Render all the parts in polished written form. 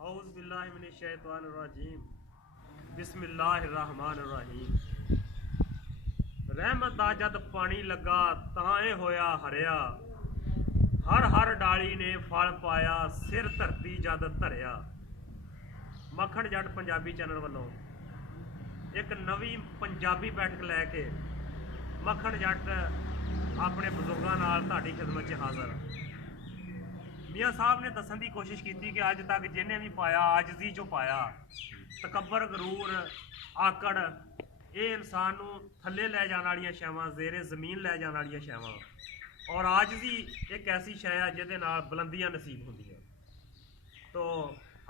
औज़ुबिल्लाहिमिनश्शैतानिर्रजीम बिस्मिल्लाहिर्रहमानिर्रहीम। रहमत दा जद पानी लगा तां होया हरिया, हर हर डाली ने फल पाया, सिर धरती जद धरिया। मक्खण जट पंजाबी चैनल वालों एक नवी पंजाबी बैठक लैके मक्खण जट अपने बजुर्गों नाल तुहाडी खिदमत च हाज़र। मियाँ साहब ने दसन की कोशिश की कि अज तक जिन्हें भी पाया आजजी चो पाया, तकबर गरूर आकड़ ये इंसान नूं थले लै जाने वाली शैवां, जेरे जमीन लै जाने वाली शैवां, और आजजी एक ऐसी शै है जिहदे नाल बुलंदियां नसीब होंदियां। तो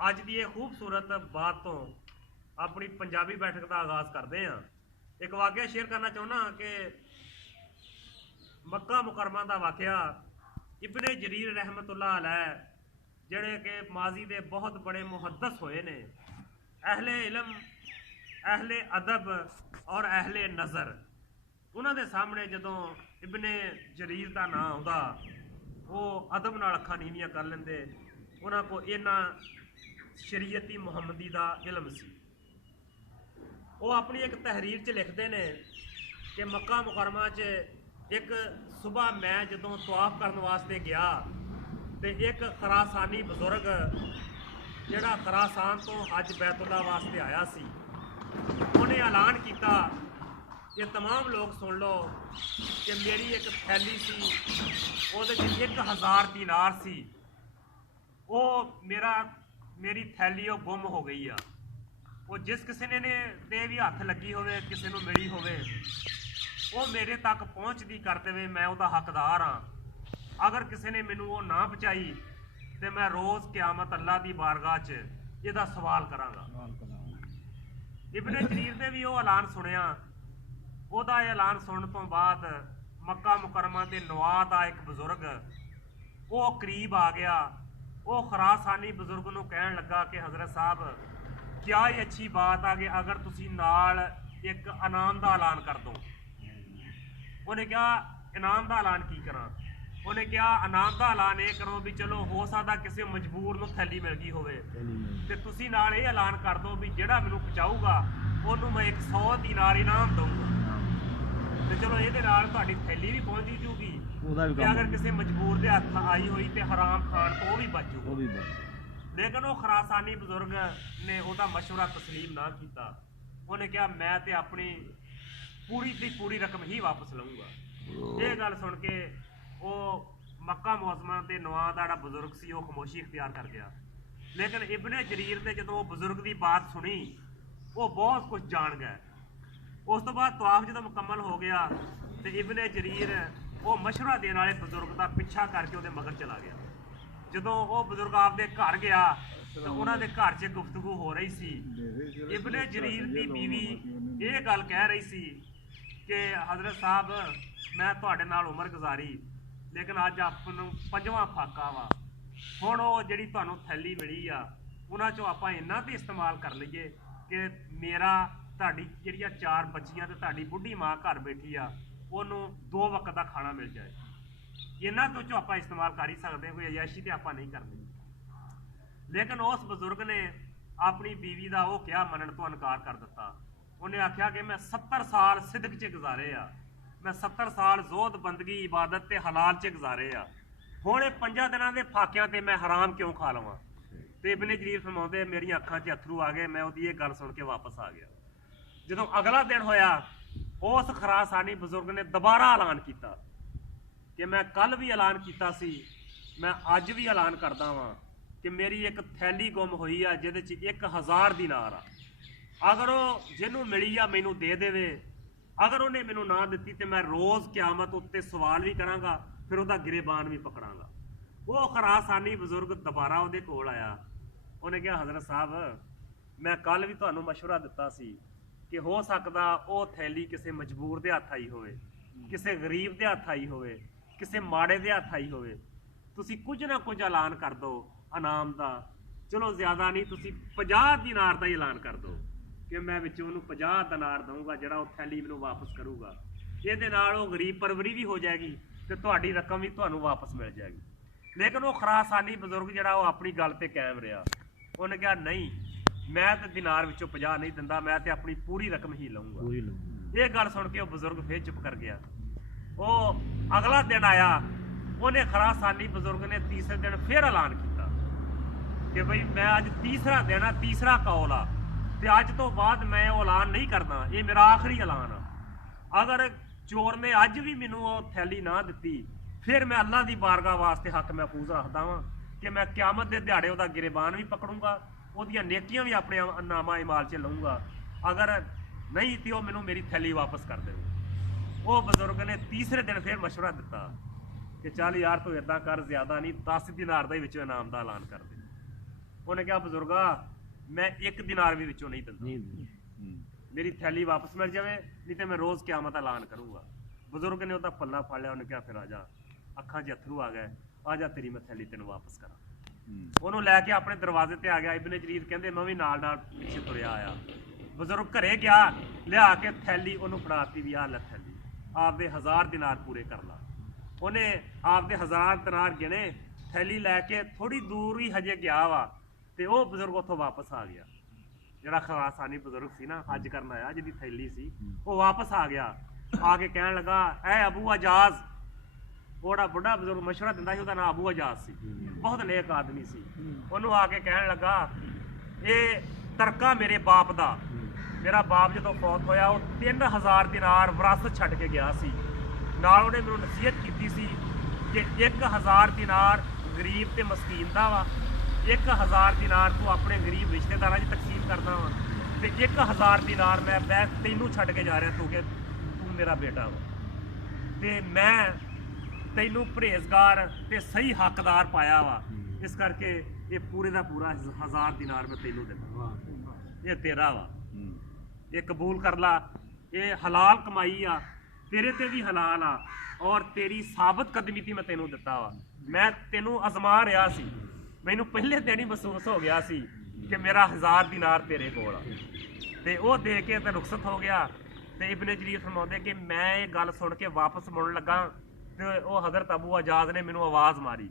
अज की ये खूबसूरत बात तो अपनी पंजाबी बैठक का आगाज़ करते हैं। एक वाकया शेयर करना चाहुंदा कि मक्का मुकरमा का वाकया इब्ने जरीर रहमतुल्लाह अलैह जिहड़े कि माजी दे बहुत बड़े मुहद्दस होए ने, अहले इलम, अहले अदब और अहले नज़र, उन्होंने सामने जदों इब्ने जरीर का नाम आउंदा वो अदब नाल अखां नीवियां कर लेंदे। उन्हां को इन्ना शरीयती मुहम्मदी का इलम सी। वो अपनी एक तहरीर च लिखते हैं कि मक्का मुकरमा च एक सुबह मैं जदों तवाफ करने वास्ते गया तो एक खरासानी बजुर्ग जिहड़ा खरासान तो हज बैतुल्ला वास्ते आया सी, उन्हें ऐलान किया कि तमाम लोग सुन लो कि मेरी एक थैली सी, उहदे च 1000 दीनार सी, वो मेरी थैली वो गुम हो गई आ। वो जिस किसी ने दे भी हथ लगी होवे, किसी नूं मिली होवे, वो मेरे तक पहुँचती कर देवे, मैं उसका हकदार हाँ। अगर किसी ने मैनू वो ना पहुँचाई तो मैं रोज़ क्यामत अल्लाह की बारगाह च इसदा सवाल करांगा। इब्ने जरीर ने भी वो ऐलान सुनिया। ਉਹਦਾ ऐलान सुनने तो बाद मक्का मुकरमा के नवा का एक बजुर्ग वो करीब आ गया। वो खरासानी बजुर्ग नूं कहन लगा कि हज़रत साहब क्या ये अच्छी बात आ कि अगर तुसी नाल एक इनाम का ऐलान कर दो। उन्हें क्या इनाम का ऐलान की करा? उन्हें क्या इनाम का ऐलान ये करो भी चलो हो सकता किसी मजबूर नूं थैली मिल गई होवे ते तुसी नाल ये ऐलान कर दो भी जिहड़ा मैनूं पहुँचाऊगा उन्होंने मैं 100 दीनार इनाम दूंगा। तो चलो ये तुहाडी थैली भी पहुँच जूगी, अगर किसी मजबूर के हथ आई हुई तो हराम खान तो भी बच जूगा। लेकिन वो खरासानी बजुर्ग ने वह मशवरा तस्लीम ना किया। उन्हें कहा मैं तो अपनी पूरी की पूरी रकम ही वापस लूँगा। ये गल सुन के वो मक्का मौसमा के नवा का जोड़ा बजुर्ग से वो खामोशी इख्तियार कर गया। लेकिन इब्ने जरीर ने जो बजुर्ग की बात सुनी वो बहुत कुछ जान गए। उस तो बाद तवाफ जो मुकम्मल हो गया तो इब्ने जरीर वो मशवरा देने वाले बजुर्ग का पिछा करके वो मगर चला गया। जो वो बजुर्ग आपके घर गया तो उन्होंने घर च गुफ्तगू हो रही सी। इब्ने जरीर की बीवी ये गल कह रही सी कि हज़रत साहब मैं तुहाडे नाल उमर गुजारी, लेकिन अज आपनूं 5वां फाका वा। हुण वो जिहड़ी तुहानूं थैली मिली आ उन्हां चों आपां इन्ना तो इस्तेमाल कर लईए कि मेरा तुहाडी जिहड़ियां 4 बच्चियां ते तुहाडी बुढ़ी माँ घर बैठी आ उन्होंने 2 वक्त का खाना मिल जाए। इन्हां तो चों आपां इस्तेमाल कर ही सकते हैं, कोई अय्याशी तो आपां नहीं करनी। लेकिन उस बजुर्ग ने अपनी बीवी का वो क्या मनन तो इनकार कर दिता। उन्हें आख्या कि मैं 70 साल सिदक च गुजारे आ, मैं 70 साल जोत बंदगी इबादत ते हलाल च गुजारे आ, हुण 5 दिनों के फाकियां ते मैं हराम क्यों खा लवां। तो इब्ने जरीर फरमाउंदे मेरी अखां च अथरू आ गए, मैं उसकी ये गल सुन के वापस आ गया। जो अगला दिन होया उस खरासानी बजुर्ग ने दोबारा ऐलान किया कि मैं कल भी ऐलान किया सी, मैं अज भी ऐलान करदा वां कि मेरी एक थैली गुम हुई आ जिहदे च 1000 दीनार आ। अगर वो जिन्हों मिली आ मैनू दे देवे, अगर उन्हें मैनू ना दिती तो मैं रोज़ क्यामत उत्ते सवाल भी करांगा, फिर उसका गिरेबान भी पकड़ांगा। वो खरासानी बजुर्ग दोबारा उहदे कोल आया। उन्हें कहा हज़रत साहब मैं कल भी तुहानूं मशवरा दिता सी कि हो सकता वो थैली किसी मजबूर के हथ आई होवे, किसी गरीब के हथ आई होवे, किसी माड़े के हथ आई होवे, तुसी कुछ ना कुछ ऐलान कर दो इनाम का। चलो ज़्यादा नहीं, तुसी 50 दीनार का ही ऐलान कर दो कि मैं विचों उहनूं 50 दीनार दूंगा जिहड़ा वो थैली मैनूं वापस करूगा। ये नाल वो गरीब परवरी भी हो जाएगी तो तुहाडी रकम भी तुहानूं वापस मिल जाएगी। लेकिन वो खरासानी बजुर्ग जिहड़ा वो अपनी गल ते कायम रहा। ਉਹਨੇ ਕਿਹਾ ਨਹੀਂ, ਮੈਂ ਤੇ ਦਿਨਾਰ ਵਿੱਚੋਂ 50 ਨਹੀਂ ਦਿੰਦਾ, ਮੈਂ ਤੇ ਆਪਣੀ ਪੂਰੀ ਰਕਮ ਹੀ ਲਊਂਗਾ। ਇਹ ਗੱਲ ਸੁਣ ਕੇ ਉਹ ਬਜ਼ੁਰਗ ਫੇਰ ਚੁੱਪ ਕਰ ਗਿਆ। ਉਹ ਅਗਲਾ ਦਿਨ ਆਇਆ, ਉਹਨੇ ਖਰਾਸਾਨੀ ਬਜ਼ੁਰਗ ਨੇ ਤੀਸਰੇ ਦਿਨ ਫੇਰ ਐਲਾਨ ਕੀਤਾ ਕਿ ਬਈ ਮੈਂ ਅੱਜ ਤੀਸਰਾ ਦਿਨ ਆ, ਤੀਸਰਾ ਕੌਲ ਆ, ਤੇ ਅੱਜ ਤੋਂ ਬਾਅਦ ਮੈਂ ਉਹ ਐਲਾਨ ਨਹੀਂ ਕਰਨਾ, ਇਹ ਮੇਰਾ ਆਖਰੀ ਐਲਾਨ ਆ। ਅਗਰ ਚੋਰ ਨੇ ਅੱਜ ਵੀ ਮੈਨੂੰ ਉਹ ਥੈਲੀ ਨਾ ਦਿੱਤੀ, ਫਿਰ ਮੈਂ ਅੱਲਾ ਦੀ ਬਾਰਗਾਹ ਵਾਸਤੇ ਹੱਕ ਮਹਿਫੂਜ਼ ਰੱਖਦਾ ਵਾਂ ਕਿ ਮੈਂ ਕਿਆਮਤ ਦੇ ਦਿਹਾੜੇ ਉਹਦਾ ਗਿਰਬਾਨ ਵੀ ਪਕੜੂੰਗਾ, ਉਹਦੀਆਂ ਨੇਕੀਆਂ ਵੀ ਆਪਣੇ ਨਾਮਾ ਇਮਾਲ 'ਚ ਲਊਂਗਾ। ਅਗਰ ਨਹੀਂ ਤੇ ਉਹ ਮੈਨੂੰ ਮੇਰੀ ਥੈਲੀ ਵਾਪਸ ਕਰ ਦੇਵੇ। ਉਹ ਬਜ਼ੁਰਗ ਨੇ ਤੀਸਰੇ ਦਿਨ ਫਿਰ ਮਸ਼ਵਰਾ ਦਿੱਤਾ ਕਿ ਚੱਲ ਯਾਰ ਤੂੰ ਇਦਾਂ ਕਰ, ਜ਼ਿਆਦਾ ਨਹੀਂ, 10 ਦਿਨਾਰ ਦਾ ਹੀ ਵਿੱਚੋਂ ਇਨਾਮ ਦਾ ਐਲਾਨ ਕਰ ਦੇ। ਉਹਨੇ ਕਿਹਾ ਬਜ਼ੁਰਗਾ ਮੈਂ 1 ਦਿਨਾਰ ਵੀ ਵਿੱਚੋਂ ਨਹੀਂ ਦਿੰਦਾ, ਮੇਰੀ ਥੈਲੀ ਵਾਪਸ ਮਿਲ ਜਾਵੇ, ਨਹੀਂ ਤੇ ਮੈਂ ਰੋਜ਼ ਕਿਆਮਤ ਐਲਾਨ ਕਰੂੰਗਾ। ਬਜ਼ੁਰਗ ਨੇ ਉਹਦਾ ਪੱਲਾ ਫੜ ਲਿਆ। ਉਹਨੇ ਕਿਹਾ ਫਿਰ ਆ ਜਾ, ਅੱਖਾਂ 'ਚ ਅਥਰੂ ਆ ਗਏ, ਆ ਜਾ ਤੇਰੀ ਮੈਂ ਥੈਲੀ ਤੈਨੂੰ ਵਾਪਸ ਕਰਾਂ। ਉਹਨੂੰ ਲੈ ਕੇ ਆਪਣੇ ਦਰਵਾਜ਼ੇ ਤੇ ਆ ਗਿਆ। ਇਬਨ ਜਰੀਰ ਕਹਿੰਦੇ ਮੈਂ ਵੀ ਨਾਲ ਨਾਲ ਪਿੱਛੇ ਤੁਰਿਆ ਆਇਆ। ਬਜ਼ੁਰਗ ਘਰੇ ਗਿਆ, ਲਿਆ ਕੇ ਥੈਲੀ ਉਹਨੂੰ ਫੜਾਤੀ ਵੀ ਆਹ ਲੈ ਥੈਲੀ, ਆਪਦੇ 1000 ਦਿਨਾਰ ਪੂਰੇ ਕਰ ਲਾ। ਉਹਨੇ ਆਪਦੇ 1000 ਦਿਨਾਰ ਗਿਣੇ, ਥੈਲੀ ਲੈ ਕੇ ਥੋੜੀ ਦੂਰ ਹੀ ਹਜੇ ਗਿਆ ਵਾ, ਤੇ ਉਹ ਬਜ਼ੁਰਗ ਉੱਥੋਂ ਵਾਪਸ ਆ ਗਿਆ। ਜਿਹੜਾ ਖਰਾਸਾਨੀ ਬਜ਼ੁਰਗ ਸੀ ਨਾ, ਹੱਜ ਕਰਨ ਆਇਆ, ਜਿਹਦੀ ਥੈਲੀ ਸੀ, ਉਹ ਵਾਪਸ ਆ ਗਿਆ। ਆ ਕੇ ਕਹਿਣ ਲੱਗਾ ਐ ਅਬੂ ਅਜਾਜ਼, ਉਹਦਾ ਬੁੱਢਾ ਬਜ਼ੁਰਗ ਮਸ਼ਵਰਾ ਦਿੰਦਾ ਸੀ, ਉਹਦਾ ਨਾਮ ਅਬੂ ਅਜਾਜ਼ ਸੀ, ਬਹੁਤ ਨੇਕ ਆਦਮੀ ਸੀ। ਉਹਨੂੰ ਆ ਕੇ ਕਹਿਣ ਲੱਗਾ ਇਹ ਤਰਕਾ ਮੇਰੇ ਬਾਪ ਦਾ, ਮੇਰਾ ਬਾਪ ਜਦੋਂ ਫੌਤ ਹੋਇਆ ਉਹ 3000 ਦਿਨਾਰ ਵਿਰਾਸਤ ਛੱਡ ਕੇ ਗਿਆ ਸੀ। ਨਾਲ ਉਹਨੇ ਮੈਨੂੰ ਨਸੀਹਤ ਕੀਤੀ ਸੀ ਕਿ 1000 ਦਿਨਾਰ ਗਰੀਬ ਤੇ ਮਸਕੀਨ ਦਾ ਵਾ, 1000 ਦਿਨਾਰ ਤੂੰ ਆਪਣੇ ਗਰੀਬ ਰਿਸ਼ਤੇਦਾਰਾਂ 'ਚ ਤਕਸੀਮ ਕਰਦਾ ਵਾ, ਤੇ 1000 ਦਿਨਾਰ ਮੈਂ ਤੈਨੂੰ ਛੱਡ ਕੇ ਜਾ ਰਿਹਾ, ਤੂੰ ਮੇਰਾ ਬੇਟਾ ਵਾ, ਤੇ ਮੈਂ ਤੈਨੂੰ ਪਰਹੇਜ਼ਗਾਰ ਤੇ ਸਹੀ ਹੱਕਦਾਰ ਪਾਇਆ ਵਾ, ਇਸ ਕਰਕੇ ਇਹ ਪੂਰੇ ਦਾ ਪੂਰਾ 1000 ਦਿਨਾਰ ਮੈਂ ਤੈਨੂੰ ਦਿੰਦਾ, ਇਹ ਤੇਰਾ ਵਾ, ਇਹ ਕਬੂਲ ਕਰ ਲਾ। ਇਹ ਹਲਾਲ ਕਮਾਈ ਆ, ਤੇਰੇ ਤੇ ਵੀ ਹਲਾਲ ਆ, ਔਰ ਤੇਰੀ ਸਾਬਤ ਕਦਮੀ ਤੀ ਮੈਂ ਤੈਨੂੰ ਦਿੱਤਾ ਵਾ। ਮੈਂ ਤੈਨੂੰ ਅਜ਼ਮਾ ਰਿਹਾ ਸੀ, ਮੈਨੂੰ ਪਹਿਲੇ ਦਿਨ ਹੀ ਮਹਿਸੂਸ ਹੋ ਗਿਆ ਸੀ ਕਿ ਮੇਰਾ 1000 ਦਿਨਾਰ ਤੇਰੇ ਕੋਲ ਆ, ਤੇ ਉਹ ਦੇ ਕੇ ਤੇ ਰੁਖਸਤ ਹੋ ਗਿਆ। ਤੇ ਇਬਨ ਜਰੀਰ ਫਰਮਾਉਂਦੇ ਕਿ ਮੈਂ ਇਹ ਗੱਲ ਸੁਣ ਕੇ ਵਾਪਸ ਮੁੜਨ ਲੱਗਾ, ਤੇ ਉਹ ਹਜ਼ਰਤ ਅਬੂ ਅਜਾਜ਼ ਨੇ ਮੈਨੂੰ ਆਵਾਜ਼ ਮਾਰੀ,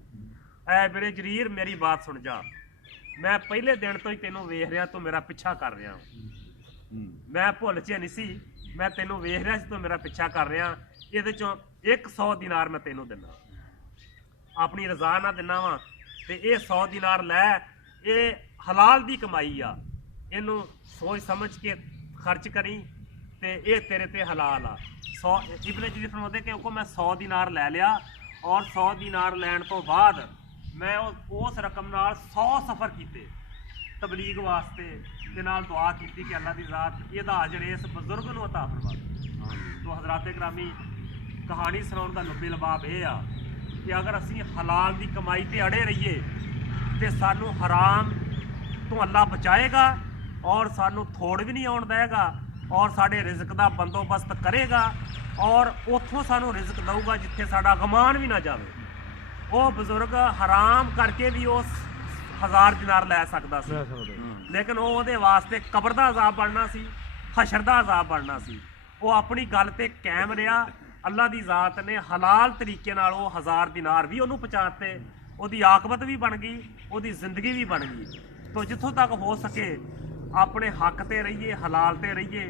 ਐ ਇਬਨ ਜਰੀਰ ਮੇਰੀ ਬਾਤ ਸੁਣ ਜਾ, ਮੈਂ ਪਹਿਲੇ ਦਿਨ ਤੋਂ ਹੀ ਤੈਨੂੰ ਵੇਖ ਰਿਹਾ, ਤੂੰ ਮੇਰਾ ਪਿੱਛਾ ਕਰ ਰਿਹਾ, ਮੈਂ ਭੁੱਲ 'ਚ ਨਹੀਂ ਸੀ, ਮੈਂ ਤੈਨੂੰ ਵੇਖ ਰਿਹਾ ਸੀ, ਤੂੰ ਮੇਰਾ ਪਿੱਛਾ ਕਰ ਰਿਹਾ, ਇਹਦੇ ਚੋਂ 100 ਦਿਨਾਰ ਮੈਂ ਤੈਨੂੰ ਦਿੰਦਾ, ਆਪਣੀ ਰਜ਼ਾ ਨਾਲ ਦਿੰਦਾ ਵਾਂ, ਤੇ ਇਹ 100 ਦਿਨਾਰ ਲੈ, ਇਹ ਹਲਾਲ ਦੀ ਕਮਾਈ ਆ, ਇਹਨੂੰ ਸੋਚ ਸਮਝ ਕੇ ਖਰਚ ਕਰੀ, ਤੇ ਇਹ ਤੇਰੇ ਤੇ ਹਲਾਲ ਆ। 100 ਇਬਨ ਜਰੀਰ ਫਰਮਾਉਂਦੇ ਕਿ ਉਹ ਮੈਂ 100 ਦਿਨਾਰ ਲੈ ਲਿਆ, ਔਰ 100 ਦਿਨਾਰ ਲੈਣ ਤੋਂ ਬਾਅਦ ਮੈਂ ਉਸ ਰਕਮ ਨਾਲ 100 ਸਫ਼ਰ ਕੀਤੇ ਤਬਲੀਗ ਵਾਸਤੇ, ਤੇ ਨਾਲ ਦੁਆ ਕੀਤੀ ਕਿ ਅੱਲਾ ਦੀ ਜ਼ਾਤ ਇਹਦਾ ਅਜਰ ਇਸ ਬਜ਼ੁਰਗ ਨੂੰ ਅਤਾ ਫਰਮਾਵੇ। ਤੋ ਹਜ਼ਰਾਤ ਗ੍ਰਾਮੀ, ਕਹਾਣੀ ਸੁਣਾਉਣ ਦਾ ਲੁਬੇ ਲਬਾਬ ਇਹ ਆ ਕਿ ਅਗਰ ਅਸੀਂ ਹਲਾਲ ਦੀ ਕਮਾਈ ਤੇ ਅੜੇ ਰਹੀਏ ਤੇ ਸਾਨੂੰ ਹਰਾਮ ਤੋਂ ਅੱਲਾ ਬਚਾਏਗਾ, ਔਰ ਸਾਨੂੰ ਥੋੜ ਵੀ ਨਹੀਂ ਆਉਣ ਦੇਗਾ, ਔਰ ਸਾਡੇ ਰਿਜ਼ਕ ਦਾ ਬੰਦੋਬਸਤ ਕਰੇਗਾ, ਔਰ ਉੱਥੋਂ ਸਾਨੂੰ ਰਿਜ਼ਕ ਦਊਗਾ ਜਿੱਥੇ ਸਾਡਾ ਗਮਾਨ ਵੀ ਨਾ ਜਾਵੇ। ਉਹ ਬਜ਼ੁਰਗ ਹਰਾਮ ਕਰਕੇ ਵੀ ਉਸ 1000 ਦਿਨਾਰ ਲੈ ਸਕਦਾ ਸੀ, ਲੇਕਿਨ ਉਹਦੇ ਵਾਸਤੇ ਕਬਰ ਦਾ ਅਜ਼ਾਬ ਬਣਨਾ ਸੀ, ਹਸ਼ਰ ਦਾ ਅਜ਼ਾਬ ਬਣਨਾ ਸੀ। ਉਹ ਆਪਣੀ ਗੱਲ ਤੇ ਕਾਇਮ ਰਿਹਾ। ਅੱਲਾ ਦੀ ਜ਼ਾਤ ਨੇ ਹਲਾਲ ਤਰੀਕੇ ਨਾਲ ਉਹ 1000 ਦਿਨਾਰ ਵੀ ਉਹਨੂੰ ਪਹੁੰਚਾਤੇ, ਉਹਦੀ ਆਕਬਤ ਵੀ ਬਣ ਗਈ, ਉਹਦੀ ਜ਼ਿੰਦਗੀ ਵੀ ਬਣ ਗਈ। ਤੋ ਜਿੱਥੋਂ ਤੱਕ ਹੋ ਸਕੇ ਆਪਣੇ ਹੱਕ ਤੇ ਰਹੀਏ, ਹਲਾਲ ਤੇ ਰਹੀਏ,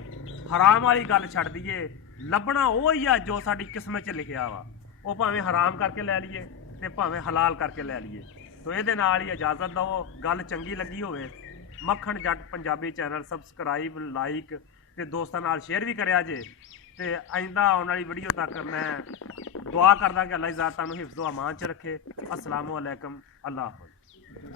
ਹਰਾਮ ਵਾਲੀ ਗੱਲ ਛੱਡ ਦਈਏ। ਲੱਭਣਾ ਉਹ ਹੀ ਆ ਜੋ ਸਾਡੀ ਕਿਸਮਤ 'ਚ ਲਿਖਿਆ ਵਾ, ਉਹ ਭਾਵੇਂ ਹਰਾਮ ਕਰਕੇ ਲੈ ਲਈਏ ਤੇ ਭਾਵੇਂ ਹਲਾਲ ਕਰਕੇ ਲੈ ਲਈਏ। ਤੋ ਇਹਦੇ ਨਾਲ ਹੀ ਇਜਾਜ਼ਤ ਦਿਓ। ਗੱਲ ਚੰਗੀ ਲੱਗੀ ਹੋਵੇ, ਮੱਖਣ ਜੱਟ ਪੰਜਾਬੀ ਚੈਨਲ ਸਬਸਕ੍ਰਾਈਬ, ਲਾਈਕ ਤੇ ਦੋਸਤਾਂ ਨਾਲ ਸ਼ੇਅਰ ਵੀ ਕਰਿਆ ਜੇ। ਤੇ ਆਇੰਦਾ ਆਉਣ ਵਾਲੀ ਵੀਡੀਓ ਤੱਕ ਮੈਂ ਦੁਆ ਕਰਦਾ ਕਿ ਅੱਲਾਹ ਜ਼ਾਤ ਤੁਹਾਨੂੰ ਹਿਫਜ਼ੋ ਅਮਾਨ 'ਚ ਰੱਖੇ। ਅਸਲਾਮੁ ਅਲੈਕਮ, ਅੱਲਾਹ ਹਾਫਿਜ਼।